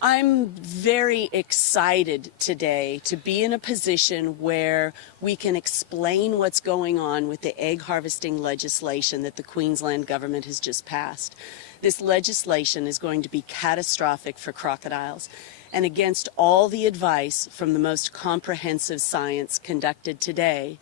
I'm very excited today to be in a position where we can explain what's going on with the egg harvesting legislation that the Queensland government has just passed. This legislation is going to be catastrophic for crocodiles, and against all the advice from the most comprehensive science conducted today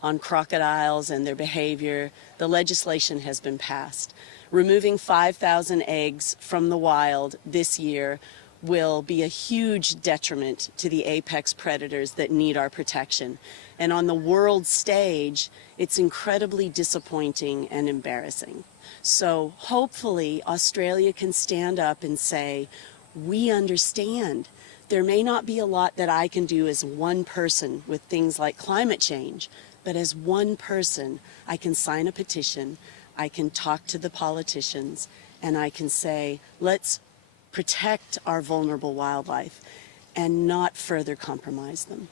on crocodiles and their behavior, the legislation has been passed. Removing 5,000 eggs from the wild this year will be a huge detriment to the apex predators that need our protection. And on the world stage, it's incredibly disappointing and embarrassing. So hopefully Australia can stand up and say, we understand. There may not be a lot that I can do as one person with things like climate change, but as one person, I can sign a petition, I can talk to the politicians, and I can say, let's protect our vulnerable wildlife and not further compromise them.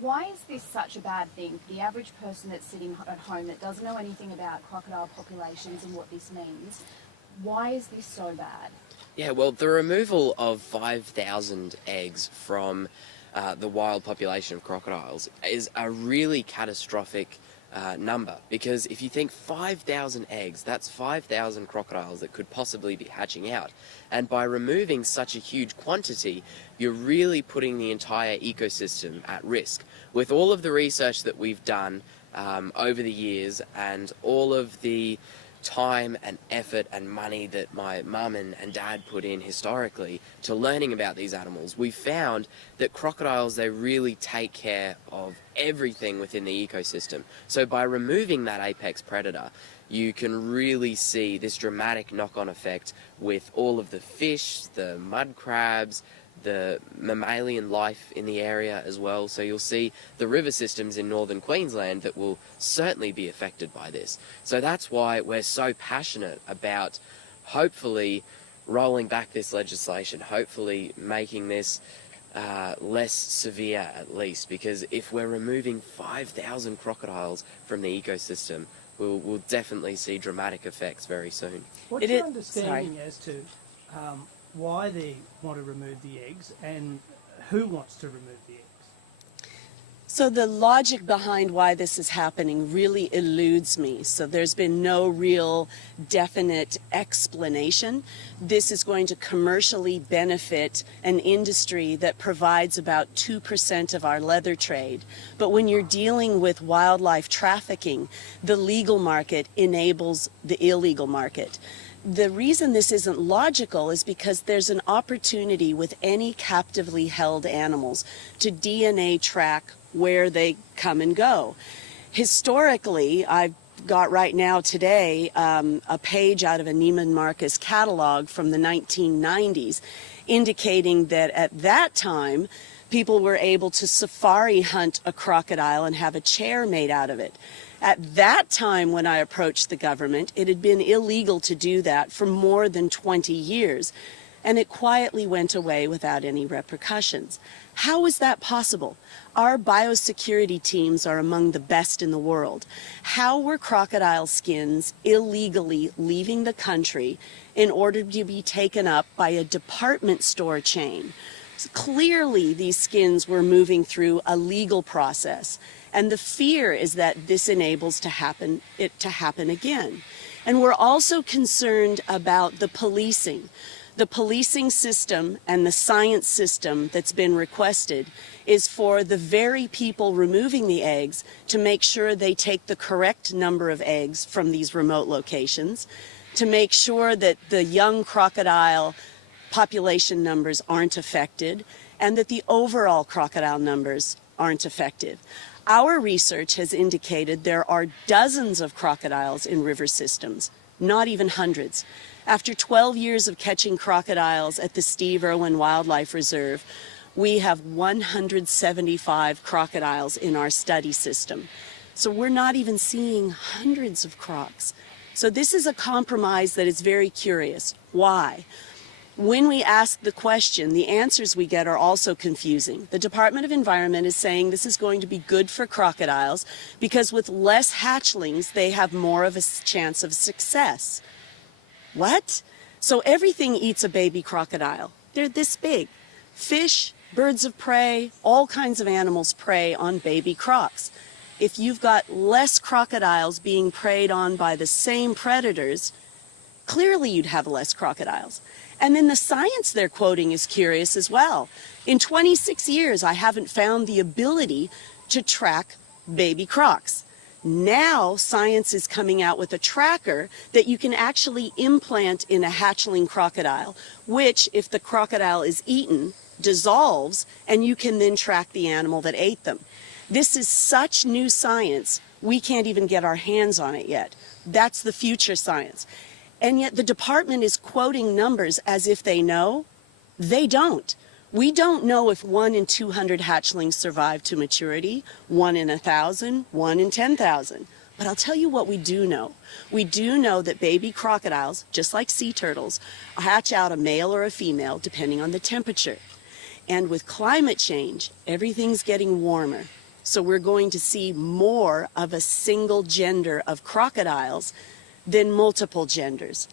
Why is this such a bad thing? The average person that's sitting at home that doesn't know anything about crocodile populations and what this means, why is this so bad? Yeah, well, the removal of 5,000 eggs from the wild population of crocodiles is a really catastrophic number, because if you think 5,000 eggs, that's 5,000 crocodiles that could possibly be hatching out. And by removing such a huge quantity, you're really putting the entire ecosystem at risk. With all of the research that we've done over the years and all of the time and effort and money that my mum and dad put in historically to learning about these animals, we found that crocodiles, they really take care of everything within the ecosystem. So by removing that apex predator, you can really see this dramatic knock-on effect with all of the fish, the mud crabs, the mammalian life in the area as well. So you'll see the river systems in northern Queensland that will certainly be affected by this. So that's why we're so passionate about hopefully rolling back this legislation, hopefully making this less severe at least, because if we're removing 5,000 crocodiles from the ecosystem, we'll definitely see dramatic effects very soon. What's your understanding as to why they want to remove the eggs and who wants to remove the eggs? So the logic behind why this is happening really eludes me. So there's been no real definite explanation. This is going to commercially benefit an industry that provides about 2% of our leather trade. But when you're dealing with wildlife trafficking, the legal market enables the illegal market. The reason this isn't logical is because there's an opportunity with any captively held animals to DNA track where they come and go. Historically, I've got right now today a page out of a Neiman Marcus catalog from the 1990s indicating that at that time people were able to safari hunt a crocodile and have a chair made out of it. At that time when I approached the government, it had been illegal to do that for more than 20 years, and it quietly went away without any repercussions. How is that possible? Our biosecurity teams are among the best in the world. How were crocodile skins illegally leaving the country in order to be taken up by a department store chain? Clearly, these skins were moving through a legal process, and the fear is that this enables it to happen again. And we're also concerned about the policing. The policing system and the science system that's been requested is for the very people removing the eggs to make sure they take the correct number of eggs from these remote locations, to make sure that the young crocodile population numbers aren't affected, and that the overall crocodile numbers aren't affected. Our research has indicated there are dozens of crocodiles in river systems, not even hundreds. After 12 years of catching crocodiles at the Steve Irwin Wildlife Reserve, we have 175 crocodiles in our study system. So we're not even seeing hundreds of crocs. So this is a compromise that is very curious. Why? When we ask the question, the answers we get are also confusing. The Department of Environment is saying this is going to be good for crocodiles because with less hatchlings, they have more of a chance of success. What? So everything eats a baby crocodile. They're this big. Fish, birds of prey, all kinds of animals prey on baby crocs. If you've got less crocodiles being preyed on by the same predators, clearly you'd have less crocodiles. And then the science they're quoting is curious as well. In 26 years, I haven't found the ability to track baby crocs. Now science is coming out with a tracker that you can actually implant in a hatchling crocodile, which, if the crocodile is eaten, dissolves, and you can then track the animal that ate them. This is such new science, we can't even get our hands on it yet. That's the future science. And yet the department is quoting numbers as if they know. They don't. We don't know if 1 in 200 hatchlings survive to maturity, 1 in 1,000, 1 in 10,000. But I'll tell you what we do know. We do know that baby crocodiles, just like sea turtles, hatch out a male or a female depending on the temperature. And with climate change, everything's getting warmer. So we're going to see more of a single gender of crocodiles than multiple genders.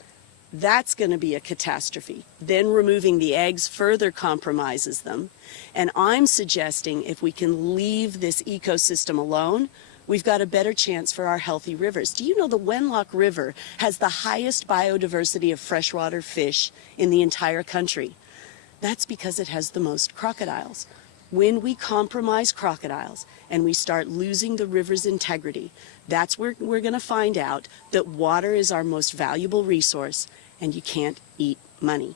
That's going to be a catastrophe. Then removing the eggs further compromises them. And I'm suggesting if we can leave this ecosystem alone, we've got a better chance for our healthy rivers. Do you know the Wenlock River has the highest biodiversity of freshwater fish in the entire country? That's because it has the most crocodiles. When we compromise crocodiles and we start losing the river's integrity, that's where we're going to find out that water is our most valuable resource and you can't eat money.